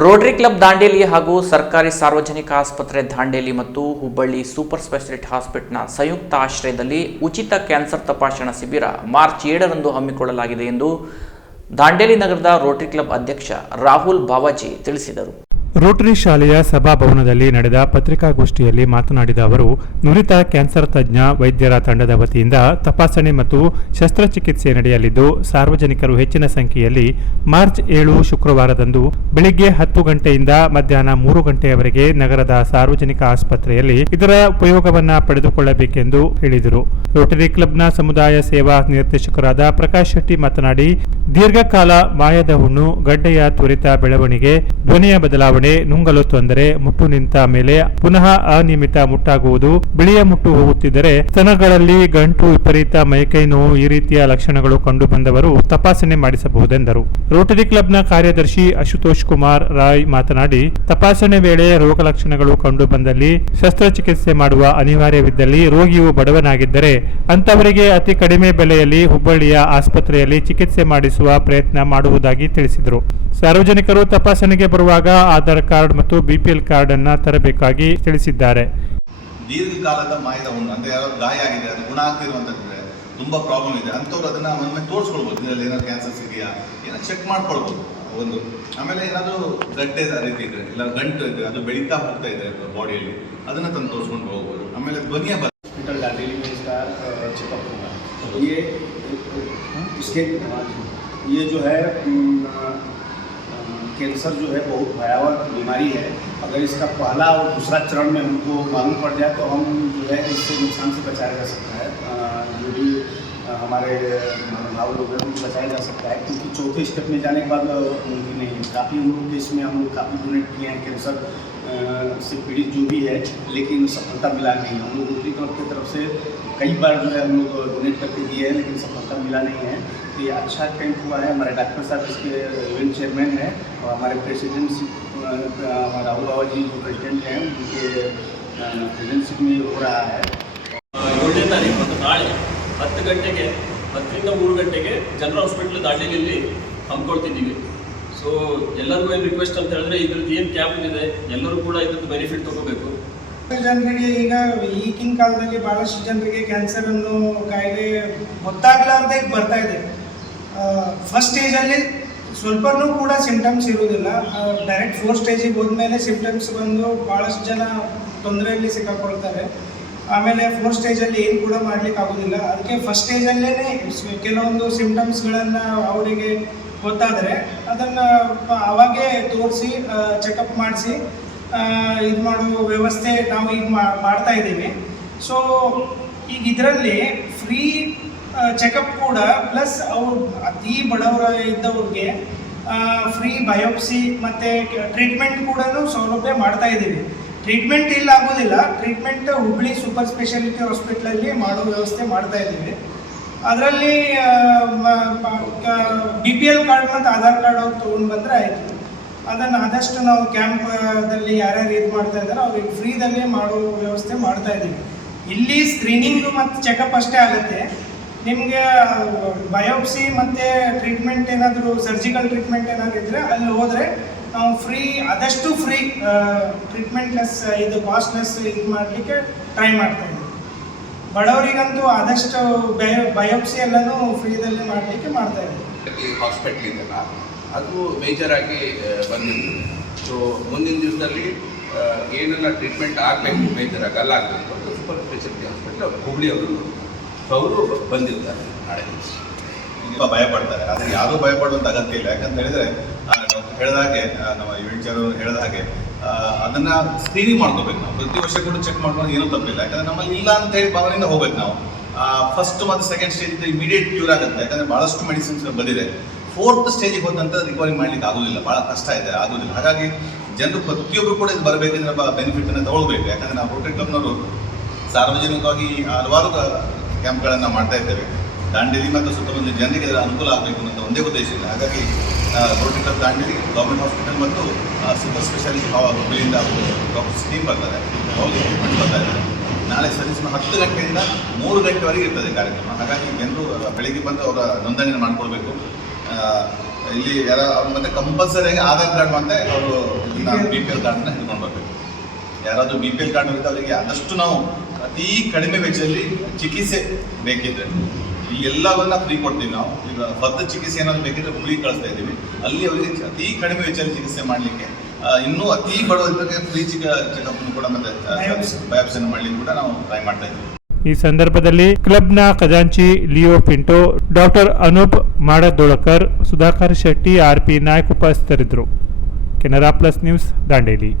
Rotary club Dandeli ಹಾಗೂ ಸರ್ಕಾರಿ ಸಾರ್ವಜನಿಕ ಆಸ್ಪತ್ರೆ ದಾಂಡೇಲಿ ಮತ್ತು ಹುಬ್ಬಳ್ಳಿ ಸೂಪರ್ ಸ್ಪೆಷಾಲಿಟಿ ಹಾಸ್ಪಿಟಲ್ನ ಸಂಯುಕ್ತ ಆಶ್ರಯದಲ್ಲಿ ಉಚಿತ ಕ್ಯಾನ್ಸರ್ ತಪಾಸಣಾ ಶಿಬಿರ ಮಾರ್ಚ್ ಏಳರಂದು ಹಮ್ಮಿಕೊಳ್ಳಲಾಗಿದೆ ಎಂದು ದಾಂಡೇಲಿ ನಗರದ ರೋಟರಿ ಕ್ಲಬ್ ಅಧ್ಯಕ್ಷ ರಾಹುಲ್ ಬಾವಾಜಿ ತಿಳಿಸಿದರು. ರೋಟರಿ ಶಾಲೆಯ ಸಭಾಭವನದಲ್ಲಿ ನಡೆದ ಪತ್ರಿಕಾಗೋಷ್ಠಿಯಲ್ಲಿ ಮಾತನಾಡಿದ ಅವರು, ನುರಿತ ಕ್ಯಾನ್ಸರ್ ತಜ್ಞ ವೈದ್ಯರ ತಂಡದ ವತಿಯಿಂದ ತಪಾಸಣೆ ಮತ್ತು ಶಸ್ತ್ರಚಿಕಿತ್ಸೆ ನಡೆಯಲಿದ್ದು, ಸಾರ್ವಜನಿಕರು ಹೆಚ್ಚಿನ ಸಂಖ್ಯೆಯಲ್ಲಿ ಮಾರ್ಚ್ ಏಳು ಶುಕ್ರವಾರದಂದು ಬೆಳಿಗ್ಗೆ ಹತ್ತು ಗಂಟೆಯಿಂದ ಮಧ್ಯಾಹ್ನ ಮೂರು ಗಂಟೆಯವರೆಗೆ ನಗರದ ಸಾರ್ವಜನಿಕ ಆಸ್ಪತ್ರೆಯಲ್ಲಿ ಇದರ ಉಪಯೋಗವನ್ನು ಪಡೆದುಕೊಳ್ಳಬೇಕೆಂದು ಹೇಳಿದರು. ರೋಟರಿ ಕ್ಲಬ್ನ ಸಮುದಾಯ ಸೇವಾ ನಿರ್ದೇಶಕರಾದ ಪ್ರಕಾಶ್ ಶೆಟ್ಟಿ ಮಾತನಾಡಿ, ದೀರ್ಘಕಾಲ ಮಾಯದ ಹುಣ್ಣು, ಗಡ್ಡೆಯ ತ್ವರಿತ ಬೆಳವಣಿಗೆ, ಧ್ವನಿಯ ಬದಲಾವಣೆ ನುಂಗಲು ತೊಂದರೆ ಮುಟ್ಟು ನಿಂತ ಮೇಲೆ ಪುನಃ ಅನಿಯಮಿತ ಮುಟ್ಟಾಗುವುದು. ಬಿಳಿಯ ಮುಟ್ಟು ಹೋಗುತ್ತಿದ್ದರೆ ಸ್ತನಗಳಲ್ಲಿ ಗಂಟು, ವಿಪರೀತ ಮೈಕೈ ನೋವು ಈ ರೀತಿಯ ಲಕ್ಷಣಗಳು ಕಂಡು ಬಂದವರು ತಪಾಸಣೆ ಮಾಡಿಸಬಹುದೆಂದರು. ರೋಟರಿ ಕ್ಲಬ್ನ ಕಾರ್ಯದರ್ಶಿ ಅಶುತೋಷ್ ಕುಮಾರ್ ರಾಯ್ ಮಾತನಾಡಿ, ತಪಾಸಣೆ ವೇಳೆ ರೋಗ ಲಕ್ಷಣಗಳು ಕಂಡು ಬಂದಲ್ಲಿ ಶಸ್ತ್ರಚಿಕಿತ್ಸೆ ಮಾಡುವ ಅನಿವಾರ್ಯವಿದ್ದಲ್ಲಿ ರೋಗಿಯು ಬಡವನಾಗಿದ್ದರೆ ಅಂತವರಿಗೆ ಅತಿ ಕಡಿಮೆ ಬೆಲೆಯಲ್ಲಿ ಹುಬ್ಬಳ್ಳಿಯ ಆಸ್ಪತ್ರೆಯಲ್ಲಿ ಚಿಕಿತ್ಸೆ ಮಾಡಿಸುವ ಪ್ರಯತ್ನ ಮಾಡುವುದಾಗಿ ತಿಳಿಸಿದರು. ಸಾರ್ವಜನಿಕರು ತಪಾಸಣೆಗೆ ಬರುವಾಗ ಆಧಾರ್ ಕಾರ್ಡ್ ಮತ್ತು ಬಿಪಿಎಲ್ ಕಾರ್ಡ್ ಅನ್ನ ತರಬೇಕಾಗಿ ತಿಳಿಸಿದ್ದಾರೆ ದೀರ್ಘಕಾಲದ ಮಾಯದ ಹುಣ್ಣು ಅಂದರೆ ಯಾರೋ ಗಾಯ ಆಗಿದೆ ಅದು ಗುಣ ಆಗ್ತಿರುವಂಥದ್ದಿದೆ ತುಂಬ ಪ್ರಾಬ್ಲಮ್ ಇದೆ ಅಂಥವ್ರು ಅದನ್ನು ಒಮ್ಮೆ ತೋರಿಸ್ಕೊಳ್ಬೋದು ಇದರಲ್ಲಿ ಏನಾದ್ರು ಕ್ಯಾನ್ಸರ್ಸ್ ಇದೆಯಾ ಏನೋ ಚೆಕ್ ಮಾಡ್ಕೊಳ್ಬೋದು ಒಂದು ಆಮೇಲೆ ಏನಾದರೂ ಗಡ್ಡೆ ರೀತಿ ಇದ್ರೆ ಇಲ್ಲ ಗಂಟು ಇದೆ ಅದು ಬೆಳೀತಾ ಹೋಗ್ತಾ ಇದೆ ಬಾಡಿಯಲ್ಲಿ ಅದನ್ನು ತಂದು ತೋರಿಸ್ಕೊಂಡು ಹೋಗ್ಬೋದು ಆಮೇಲೆ ಧ್ವನಿಯ ಬ हॉस्पिटल दांडेली में इसका चेकअप होगा ये इसके ये जो है अम, अ, कैंसर जो है बहुत भयावह बीमारी है। अगर इसका पहला और दूसरा चरण में हमको मालूम पड़ जाए तो हम जो है इससे नुकसान से बचाया जा सकता है। जो भी हमारे महानुभाव लोग हैं, उनको बचाया जा सकता है। क्योंकि चौथे स्टेप में जाने के बाद मुमकिन नहीं है काफ़ी लोग के इसमें हम लोग काफ़ी डोनेट किए हैं कैंसर से पीड़ित जो भी है लेकिन सफलता मिला नहीं है हम लोग रोटरी क्लब की तरफ से कई बार जो है हम लोग डोनेट करके दिए हैं लेकिन सफलता मिला नहीं है तो ये अच्छा कैंप हुआ है हमारे डॉक्टर साहब इसके इवेंट चेयरमैन हैं और हमारे प्रेसिडेंट राहुल बाबा जी जो प्रेसिडेंट हैं उनके प्रेसिडेंटशिप में हो रहा है ಏಳನೇ ತಾರೀಕು ಮತ್ತು ನಾಳೆ ಹತ್ತು ಗಂಟೆಗೆ ಹತ್ತರಿಂದ ಮೂರು ಗಂಟೆಗೆ ಜನರಲ್ ಹಾಸ್ಪಿಟ್ಲ್ ದಾಂಡೇಲಿಯಲ್ಲಿ ಹಮ್ಮಿಕೊಳ್ತಿದ್ದೀವಿ ಸೊ ಎಲ್ಲರಿಗೂ ಏನು ರಿಕ್ವೆಸ್ಟ್ ಅಂತ ಹೇಳಿದ್ರೆ ಇದ್ರದ್ದು ಏನು ಕ್ಯಾಪ್ ಇದೆ, ಎಲ್ಲರೂ ಕೂಡ ಇದ್ರದ್ದು ಬೆನಿಫಿಟ್ ತಗೋಬೇಕು. ಜನರಿಗೆ ಈಗ ಈಗಿನ ಕಾಲದಲ್ಲಿ ಬಹಳಷ್ಟು ಜನರಿಗೆ ಕ್ಯಾನ್ಸರ್ ಅನ್ನೋ ಕಾಯಿಲೆ ಗೊತ್ತಾಗ್ಲಾರ್ದೆ ಬರ್ತಾ ಇದೆ. ಫಸ್ಟ್ ಸ್ಟೇಜಲ್ಲಿ ಸ್ವಲ್ಪನೂ ಕೂಡ ಸಿಂಟಮ್ಸ್ ಇರುವುದಿಲ್ಲ. ಡೈರೆಕ್ಟ್ ಫೋರ್ ಸ್ಟೇಜಿಗೆ ಹೋದ್ಮೇಲೆ ಸಿಂಟಮ್ಸ್ ಬಂದು ಭಾಳಷ್ಟು ಜನ ತೊಂದರೆಯಲ್ಲಿ ಸಿಕ್ಕಾಕೊಳ್ತಾರೆ. ಆಮೇಲೆ ಫೋರ್ ಸ್ಟೇಜಲ್ಲಿ ಏನು ಕೂಡ ಮಾಡ್ಲಿಕ್ಕೆ ಆಗೋದಿಲ್ಲ ಅದಕ್ಕೆ ಫಸ್ಟ್ ಸ್ಟೇಜಲ್ಲೇ ಕೆಲವೊಂದು ಸಿಂಟಮ್ಸ್ಗಳನ್ನು ಅವರಿಗೆ ಗೊತ್ತಾದರೆ ಅದನ್ನು ಅವಾಗೇ ತೋರಿಸಿ ಚೆಕಪ್ ಮಾಡಿಸಿ ಇದು ಮಾಡುವ ವ್ಯವಸ್ಥೆ ನಾವು ಈಗ ಮಾಡ್ತಾ ಇದ್ದೀವಿ. ಸೊ ಈಗ ಇದರಲ್ಲಿ ಫ್ರೀ ಚೆಕಪ್ ಕೂಡ ಪ್ಲಸ್ ಅವ್ರು ಅತಿ ಬಡವರ ಇದ್ದವ್ರಿಗೆ ಫ್ರೀ ಬಯೋಪ್ಸಿ ಮತ್ತು ಟ್ರೀಟ್ಮೆಂಟ್ ಕೂಡ ಸೌಲಭ್ಯ ಮಾಡ್ತಾ ಇದ್ದೀವಿ. ಟ್ರೀಟ್ಮೆಂಟ್ ಇಲ್ಲ ಆಗೋದಿಲ್ಲ. ಟ್ರೀಟ್ಮೆಂಟ್ ಹುಬ್ಳಿ ಸೂಪರ್ ಸ್ಪೆಷಾಲಿಟಿ ಹಾಸ್ಪಿಟ್ಲಲ್ಲಿ ಮಾಡೋ ವ್ಯವಸ್ಥೆ ಮಾಡ್ತಾ ಇದ್ದೀವಿ. ಅದರಲ್ಲಿ ಬಿ ಪಿ ಎಲ್ ಕಾರ್ಡ್ ಮತ್ತು ಆಧಾರ್ ಕಾರ್ಡ್ ಅವ್ರು ತೊಗೊಂಡು ಬಂದರೆ ಆಯಿತು. ಅದನ್ನು ಆದಷ್ಟು ನಾವು ಕ್ಯಾಂಪದಲ್ಲಿ ಯಾರ್ಯಾರು ಇದು ಮಾಡ್ತಾ ಇದ್ದಾರೆ ಅವ್ರಿಗೆ ಫ್ರೀದಲ್ಲೇ ಮಾಡೋ ವ್ಯವಸ್ಥೆ ಮಾಡ್ತಾ ಇದ್ದೀವಿ. ಇಲ್ಲಿ ಸ್ಕ್ರೀನಿಂಗು ಮತ್ತು ಚೆಕಪ್ ಅಷ್ಟೇ ಆಗುತ್ತೆ. ನಿಮಗೆ ಬಯೋಪ್ಸಿ ಮತ್ತು ಟ್ರೀಟ್ಮೆಂಟ್ ಏನಾದರೂ ಸರ್ಜಿಕಲ್ ಟ್ರೀಟ್ಮೆಂಟ್ ಏನಾದ್ರು ಇದ್ದರೆ ಅಲ್ಲಿ ಹೋದರೆ ನಾವು ಫ್ರೀ ಆದಷ್ಟು ಫ್ರೀ ಟ್ರೀಟ್ಮೆಂಟ್ಲೆಸ್ ಇದು ಕಾಸ್ಟ್ಲೆಸ್ ಇದು ಮಾಡಲಿಕ್ಕೆ ಟ್ರೈ ಮಾಡ್ತಾ ಇದ್ದೀವಿ. ಬಡವರಿಗಂತೂ ಆದಷ್ಟು ಬಯೋ ಬಯೋಪ್ಸಿ ಎಲ್ಲನೂ ಫ್ರೀದಲ್ಲಿ ಮಾಡಲಿಕ್ಕೆ ಮಾಡ್ತಾ ಇದ್ದೀವಿ ಈ ಹಾಸ್ಪಿಟ್ಲ್ ಇದೆಯಲ್ಲ ಅದು ಮೇಜರ್ ಆಗಿ ಬಂದಿತ್ತು ಸೊ ಮುಂದಿನ ದಿವಸದಲ್ಲಿ ಏನೆಲ್ಲ ಟ್ರೀಟ್ಮೆಂಟ್ ಆಗಬೇಕು ಮೇಜರ್ ಆಗಿ ಅಲ್ಲ ಆಗಬೇಕು ಅಂತ ಸೂಪರ್ ಸ್ಪೆಷಾಲಿಟಿ ಹಾಸ್ಪಿಟ್ಲ್ ಹುಬ್ಳಿ ಅವರು ಅವರು ಬಂದಿರ್ತಾರೆ ನಾಳೆ. ತುಂಬ ಭಯ ಪಡ್ತಾರೆ. ಆದರೆ ಯಾರೂ ಭಯಪಡುವಂಥ ಅಗತ್ಯ ಇಲ್ಲ. ಯಾಕಂತ ಹೇಳಿದ್ರೆ ಡಾಕ್ಟರ್ ಹೇಳಿದ ಹಾಗೆ ನಮ್ಮ ಹೇಳಿದ ಹಾಗೆ ಅದನ್ನ ಸ್ಕ್ರೀನಿಂಗ್ ಮಾಡ್ಕೋಬೇಕು ನಾವು. ಪ್ರತಿ ವರ್ಷ ಕೂಡ ಚೆಕ್ ಮಾಡ್ಕೊಂಡು ಏನೂ ತಪ್ಪಿಲ್ಲ. ಯಾಕಂದ್ರೆ ನಮ್ಮಲ್ಲಿ ಇಲ್ಲ ಅಂತ ಹೇಳಿ ಭಾವನೆಯಿಂದ ಹೋಗ್ಬೇಕು ನಾವು. ಫಸ್ಟ್ ಮತ್ತು ಸೆಕೆಂಡ್ ಸ್ಟೇಜ್ ಇಮಿಡಿಯೇಟ್ ಕ್ಯೂರ್ ಆಗುತ್ತೆ. ಯಾಕಂದ್ರೆ ಬಹಳಷ್ಟು ಮೆಡಿಸಿನ್ಸ್ ಬಂದಿದೆ. ಫೋರ್ತ್ ಸ್ಟೇಜಿಗೆ ಹೋದಂತ ರಿಕವರಿ ಮಾಡ್ಲಿಕ್ಕೆ ಆಗೋದಿಲ್ಲ. ಬಹಳ ಕಷ್ಟ ಇದೆ, ಆಗೋದಿಲ್ಲ. ಹಾಗಾಗಿ ಜನರು ಪ್ರತಿಯೊಬ್ಬರು ಕೂಡ ಇದು ಬರಬೇಕಂದ್ರೆ ಬೆನಿಫಿಟ್ ಅನ್ನು ತಗೊಳ್ಬೇಕು. ಯಾಕಂದ್ರೆ ನಾವು ರೋಟರಿ ಕ್ಲಬ್ನವರು ಸಾರ್ವಜನಿಕವಾಗಿ ಹಲವಾರು ಕ್ಯಾಂಪ್ಗಳನ್ನು ಮಾಡ್ತಾ ಇದ್ದೇವೆ. ದಾಂಡೇಲಿ ಮತ್ತು ಸುತ್ತಮುತ್ತ ಜನರಿಗೆ ಇದರ ಅನುಕೂಲ ಆಗಬೇಕು ಅನ್ನೋ ಒಂದೇ ಉದ್ದೇಶ ಇಲ್ಲ ಹಾಗಾಗಿ rotary club Dandeli government hospital ಮತ್ತು ಸೂಪರ್ ಸ್ಪೆಷಾಲಿಟಿ ಹುಬ್ಬಳ್ಳಿಯಿಂದ ಡಾಕ್ಟರ್ ಟೀಮ್ ಬರ್ತಾರೆ ಅವರು ಟ್ರೀಟ್ಮೆಂಟ್ ಬರ್ತಾ ಇದ್ದಾರೆ ನಾಳೆ ಸರಿಸುಮ ಹತ್ತು ಗಂಟೆಯಿಂದ ಮೂರು ಗಂಟೆವರೆಗೆ ಇರ್ತದೆ ಕಾರ್ಯಕ್ರಮ. ಹಾಗಾಗಿ ಜನರು ಬೆಳಿಗ್ಗೆ ಬಂದು ಅವರ ನೋಂದಣಿಯನ್ನು ಮಾಡ್ಕೊಳ್ಬೇಕು. ಇಲ್ಲಿ ಯಾರ ಅವ್ರು ಮತ್ತೆ ಕಂಪಲ್ಸರಿಯಾಗಿ ಆಧಾರ್ ಕಾರ್ಡ್ ಮತ್ತೆ ಅವರು ಬಿ ಪಿ ಎಲ್ ಕಾರ್ಡ್ನ ಹಿಡ್ಕೊಂಡು ಬರಬೇಕು. ಯಾರಾದರೂ ಬಿ ಪಿ ಎಲ್ ಕಾರ್ಡ್ ಇರುತ್ತೆ ಅವರಿಗೆ ಆದಷ್ಟು ನಾವು ಅತಿ ಕಡಿಮೆ ವೆಚ್ಚದಲ್ಲಿ ಚಿಕಿತ್ಸೆ ಬೇಕಿದ್ರೆ. ಇಲ್ಲಿ ಎಲ್ಲವನ್ನ ಫ್ರೀ ಕೊಡ್ತೀವಿ ನಾವು. ಈಗ ಬದ್ಧ ಚಿಕಿತ್ಸೆ ಏನಾದ್ರು ಬೇಕಿದ್ರೆ ಹುಬ್ಳಿ ಕಳಿಸ್ತಾ ಇದ್ದೀವಿ. ಅಲ್ಲಿ ಅವರಿಗೆ ಅತಿ ಕಡಿಮೆ ವೆಚ್ಚದಲ್ಲಿ ಚಿಕಿತ್ಸೆ ಮಾಡಲಿಕ್ಕೆ ಇನ್ನೂ ಅತಿ ಬಡವರಿಗೆ ಫ್ರೀ ಚಿಕ ಚೆಕಪ್ ಕೂಡ ಮತ್ತೆ. ಬಯಾಪ್ಸಿಯನ್ನು ಮಾಡಲಿಕ್ಕೆ ಕೂಡ ನಾವು ಟ್ರೈ ಮಾಡ್ತಾ ಇದ್ದೀವಿ. ಈ ಸಂದರ್ಭದಲ್ಲಿ ಕ್ಲಬ್ನ ಖಜಾಂಚಿ Leo Pinto doctor Anoop Madadolkar Sudhakar Shetty R P Nayak ಉಪಸ್ಥಿತರಿದ್ದರು. Canara plus news Dandeli.